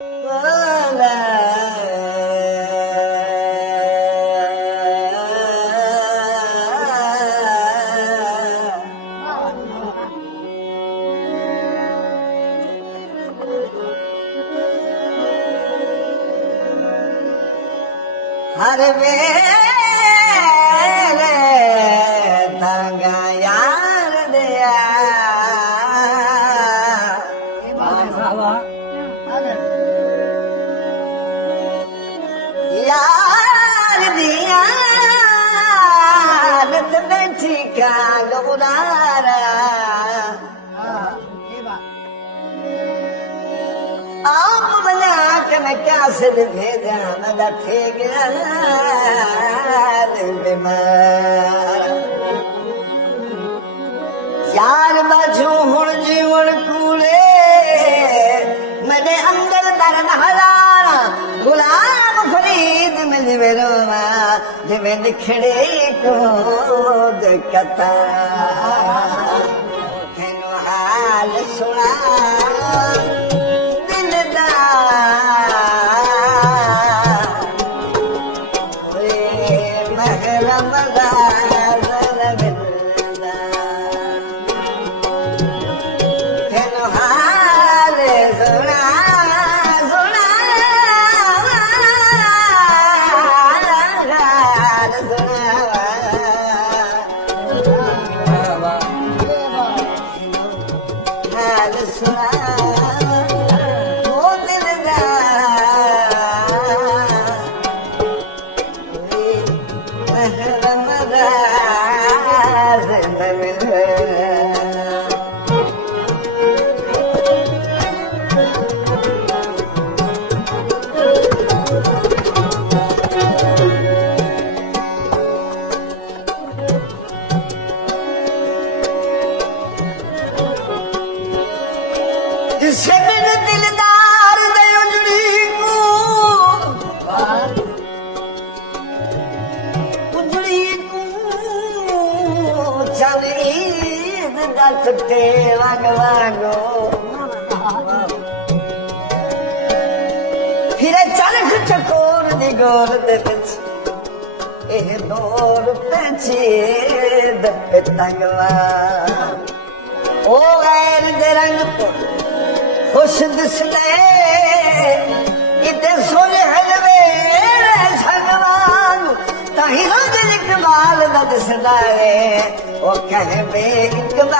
हर वेले तंगा यार दिया यार दिया नत बैठी का गबुदारा आप बना के मैं क्या से भेजा मैं बैठे गया दिल बीमार यार बाजू हुण जीवन कूले मैंने अंदर दर्द हजारा गुलाम फरीद में जिवे रोवा जिवे निखड़े को दिक्कता कैनो हाल सुना दिलदार उजड़ी को चल ईद दे वागो फिर चरख चकोर दी गोल दे विच ਇਹ ਦੌਰ ਪੈਂਚੇ ਦੱਪੇ ਤੰਗਵਾ ਉਹ ਗੈਰ ਦੇ ਰੰਗ ਤੋਂ ਖੁਸ਼ ਦਿਸਦੇ ਕਿਤੇ ਸੁਲਹ ਜਵੇ ਸੰਗਵਾਨ ਤਾਹੀ ਰੋਜ਼ ਇਕਬਾਲ ਦਾ ਦਿਸਦਾ ਏ ਉਹ ਕਹੇ ਬੇ ਇਕਬਾਲ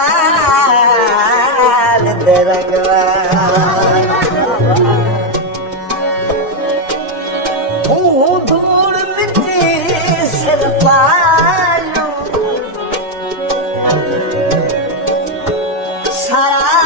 ਦੇ ਰੰਗਵਾ ਉਹ ਧੂੜ ਮਿੱਟੀ ਸਿਰ ਪਾਲੂ ਸਾਰਾ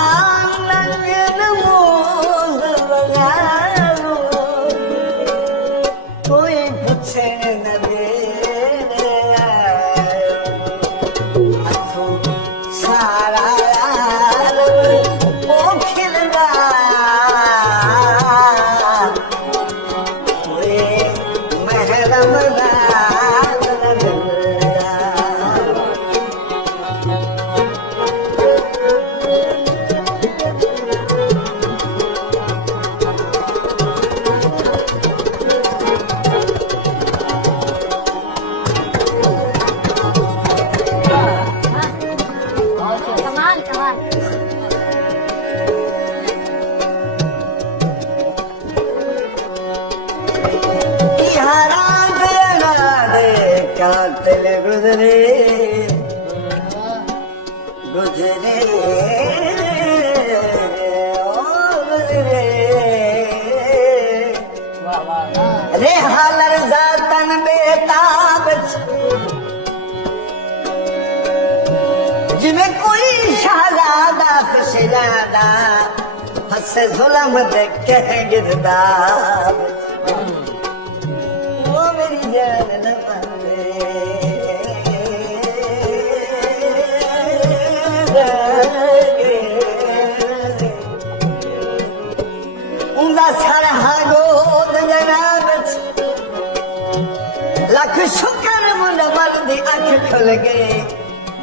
कातिल गुजरे गुजरे गुजरे रे हालर जातन बेताब जिमें कोई शहजादा खुशजादा हसे जुलम देखे गिरदा वो मेरी जान न लख शुक्र मुनवर दी अख खुल गई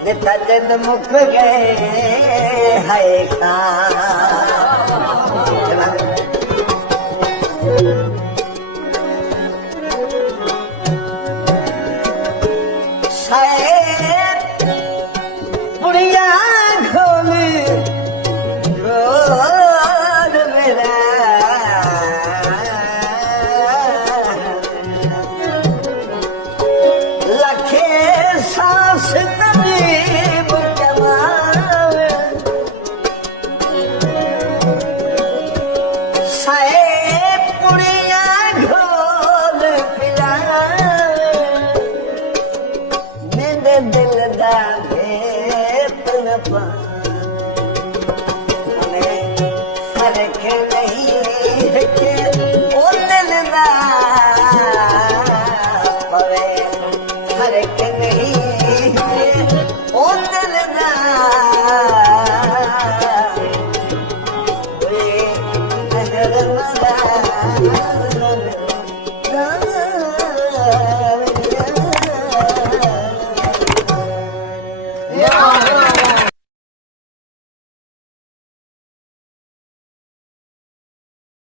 निता दिन मुक गए हाय खां ਵੇ